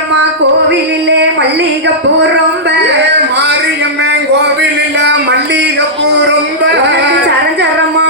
மாரியம்மா கோவிலிலே மல்லிகைப்பூ ரொம்ப. மாரியம்மா கோவிலில மல்லிகைப்பூ ரொம்ப. சரஞ்சரமா